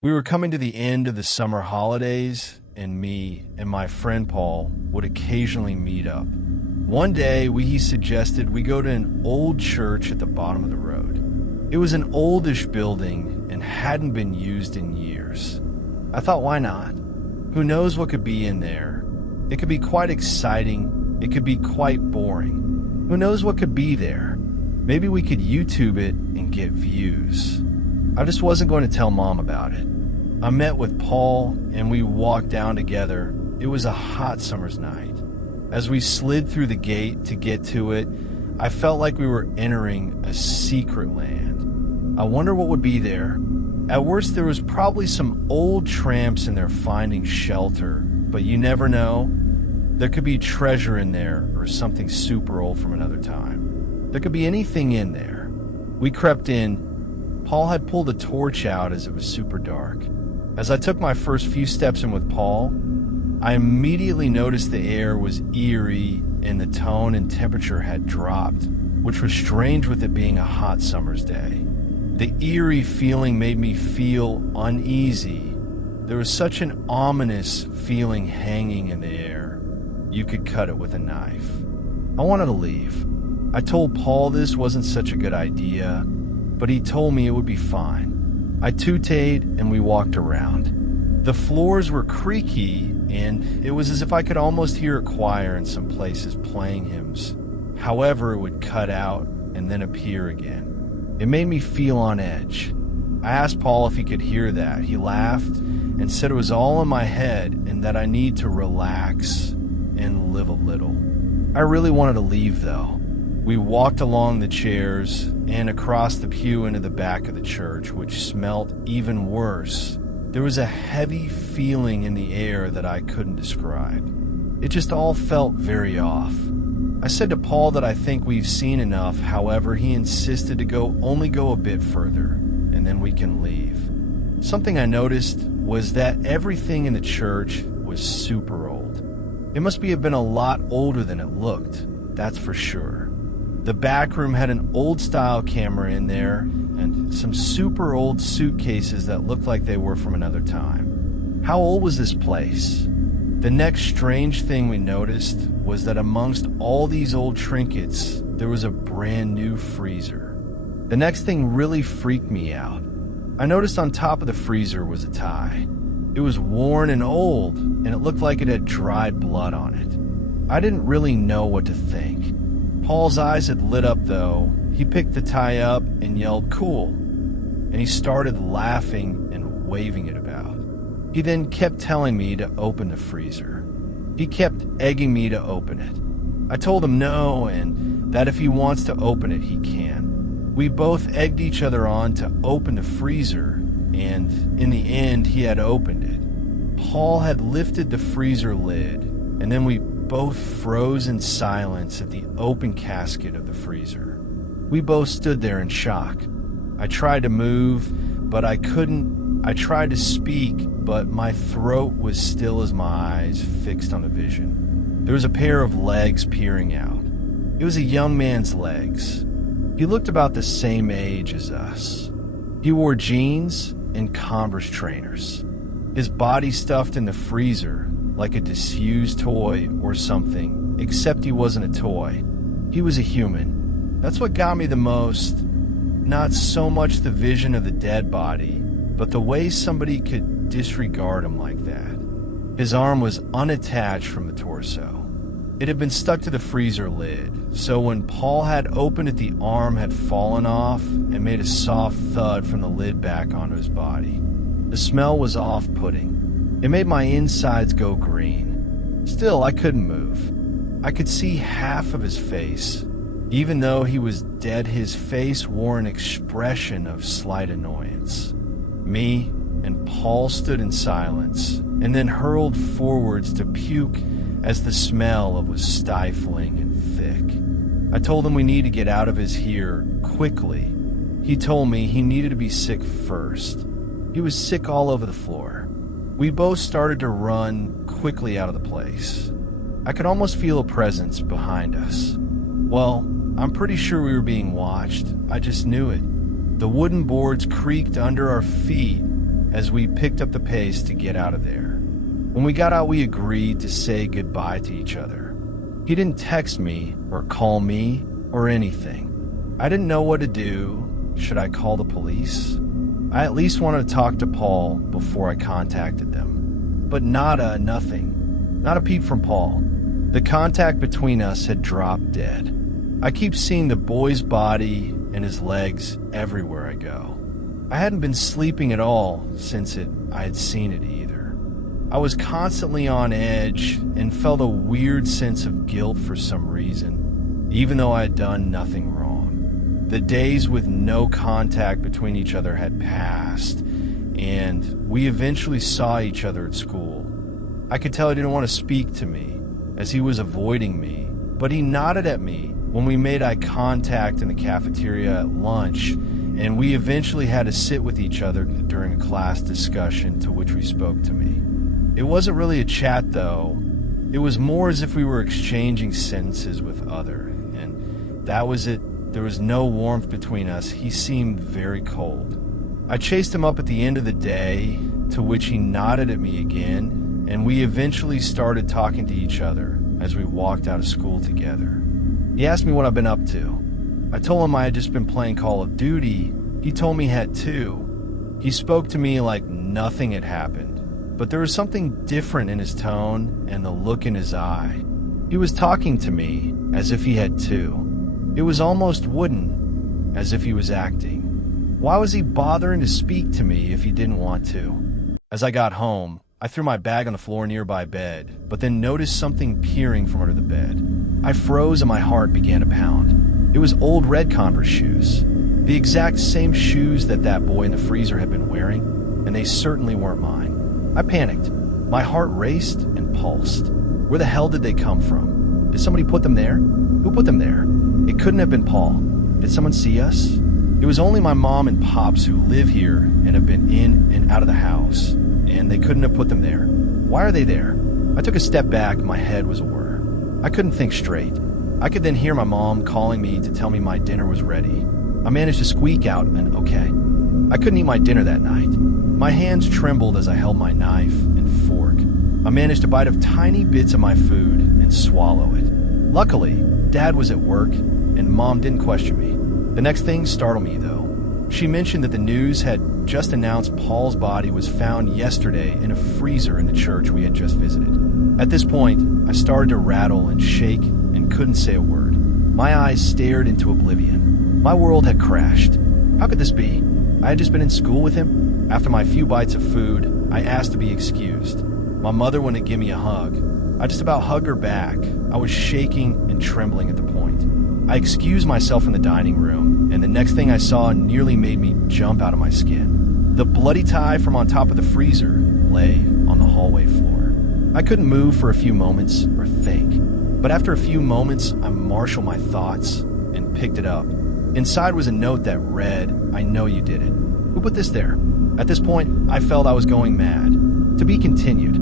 We were coming to the end of the summer holidays, and me and my friend Paul would occasionally meet up. One day, he suggested we go to an old church at the bottom of the road. It was an oldish building and hadn't been used in years. I thought, why not? Who knows what could be in there? It could be quite exciting. It could be quite boring. Who knows what could be there? Maybe we could YouTube it and get views. I just wasn't going to tell Mom about it. I met with Paul and we walked down together. It was a hot summer's night. As we slid through the gate to get to it, I felt like we were entering a secret land. I wonder what would be there. At worst, there was probably some old tramps in there finding shelter, but you never know. There could be treasure in there or something super old from another time. There could be anything in there. We crept in. Paul had pulled a torch out as it was super dark. As I took my first few steps in with Paul, I immediately noticed the air was eerie and the tone and temperature had dropped, which was strange with it being a hot summer's day. The eerie feeling made me feel uneasy. There was such an ominous feeling hanging in the air. You could cut it with a knife. I wanted to leave. I told Paul this wasn't such a good idea, but he told me it would be fine. I tooted and we walked around. The floors were creaky and it was as if I could almost hear a choir in some places playing hymns. However, it would cut out and then appear again. It made me feel on edge. I asked Paul if he could hear that. He laughed and said it was all in my head and that I need to relax and live a little. I really wanted to leave though. We walked along the chairs and across the pew into the back of the church, which smelt even worse. There was a heavy feeling in the air that I couldn't describe. It just all felt very off. I said to Paul that I think we've seen enough, however, he insisted to only go a bit further, and then we can leave. Something I noticed was that everything in the church was super old. It must have been a lot older than it looked, that's for sure. The back room had an old-style camera in there and some super old suitcases that looked like they were from another time. How old was this place? The next strange thing we noticed was that amongst all these old trinkets, there was a brand new freezer. The next thing really freaked me out. I noticed on top of the freezer was a tie. It was worn and old, and it looked like it had dried blood on it. I didn't really know what to think. Paul's eyes had lit up though. He picked the tie up and yelled, "Cool," and he started laughing and waving it about. He then kept telling me to open the freezer. He kept egging me to open it. I told him no and that if he wants to open it, he can. We both egged each other on to open the freezer, and in the end, he had opened it. Paul had lifted the freezer lid, and then we both froze in silence at the open casket of the freezer. We both stood there in shock. I tried to move, but I couldn't. I tried to speak, but my throat was still as my eyes fixed on the vision. There was a pair of legs peering out. It was a young man's legs. He looked about the same age as us. He wore jeans and Converse trainers. His body stuffed in the freezer like a disused toy or something, except he wasn't a toy. He was a human. That's what got me the most. Not so much the vision of the dead body, but the way somebody could disregard him like that. His arm was unattached from the torso. It had been stuck to the freezer lid, so when Paul had opened it, the arm had fallen off and made a soft thud from the lid back onto his body. The smell was off-putting. It made my insides go green. Still, I couldn't move. I could see half of his face. Even though he was dead, his face wore an expression of slight annoyance. Me and Paul stood in silence, and then hurled forwards to puke as the smell was stifling and thick. I told him we need to get out of his here quickly. He told me he needed to be sick first. He was sick all over the floor. We both started to run quickly out of the place. I could almost feel a presence behind us. Well, I'm pretty sure we were being watched. I just knew it. The wooden boards creaked under our feet, as we picked up the pace to get out of there. When we got out, we agreed to say goodbye to each other. He didn't text me or call me or anything. I didn't know what to do. Should I call the police? I at least wanted to talk to Paul before I contacted them. But nothing. Not a peep from Paul. The contact between us had dropped dead. I keep seeing the boy's body and his legs everywhere I go. I hadn't been sleeping at all since I had seen it either. I was constantly on edge and felt a weird sense of guilt for some reason, even though I had done nothing wrong. The days with no contact between each other had passed, and we eventually saw each other at school. I could tell he didn't want to speak to me, as he was avoiding me, but he nodded at me when we made eye contact in the cafeteria at lunch, and we eventually had to sit with each other during a class discussion to which we spoke to me. It wasn't really a chat, though. It was more as if we were exchanging sentences with other, and that was it. There was no warmth between us. He seemed very cold. I chased him up at the end of the day, to which he nodded at me again, and we eventually started talking to each other as we walked out of school together. He asked me what I've been up to. I told him I had just been playing Call of Duty. He told me he had too. He spoke to me like nothing had happened, but there was something different in his tone and the look in his eye. He was talking to me as if he had too. It was almost wooden, as if he was acting. Why was he bothering to speak to me if he didn't want to? As I got home, I threw my bag on the floor nearby bed, but then noticed something peering from under the bed. I froze and my heart began to pound. It was old red Converse shoes. The exact same shoes that boy in the freezer had been wearing, and they certainly weren't mine. I panicked. My heart raced and pulsed. Where the hell did they come from? Did somebody put them there? Who put them there? It couldn't have been Paul. Did someone see us? It was only my mom and pops who live here and have been in and out of the house, and they couldn't have put them there. Why are they there? I took a step back, my head was a whir. I couldn't think straight. I could then hear my mom calling me to tell me my dinner was ready. I managed to squeak out an okay. I couldn't eat my dinner that night. My hands trembled as I held my knife and fork. I managed to bite off tiny bits of my food and swallow it. Luckily, Dad was at work, and Mom didn't question me. The next thing startled me, though. She mentioned that the news had just announced Paul's body was found yesterday in a freezer in the church we had just visited. At this point, I started to rattle and shake and couldn't say a word. My eyes stared into oblivion. My world had crashed. How could this be? I had just been in school with him. After my few bites of food, I asked to be excused. My mother wouldn't give me a hug. I just about hugged her back. I was shaking and trembling at the point. I excused myself in the dining room, and the next thing I saw nearly made me jump out of my skin. The bloody tie from on top of the freezer lay on the hallway floor. I couldn't move for a few moments or think, but after a few moments, I marshaled my thoughts and picked it up. Inside was a note that read, "I know you did it. Who put this there?" At this point, I felt I was going mad. To be continued.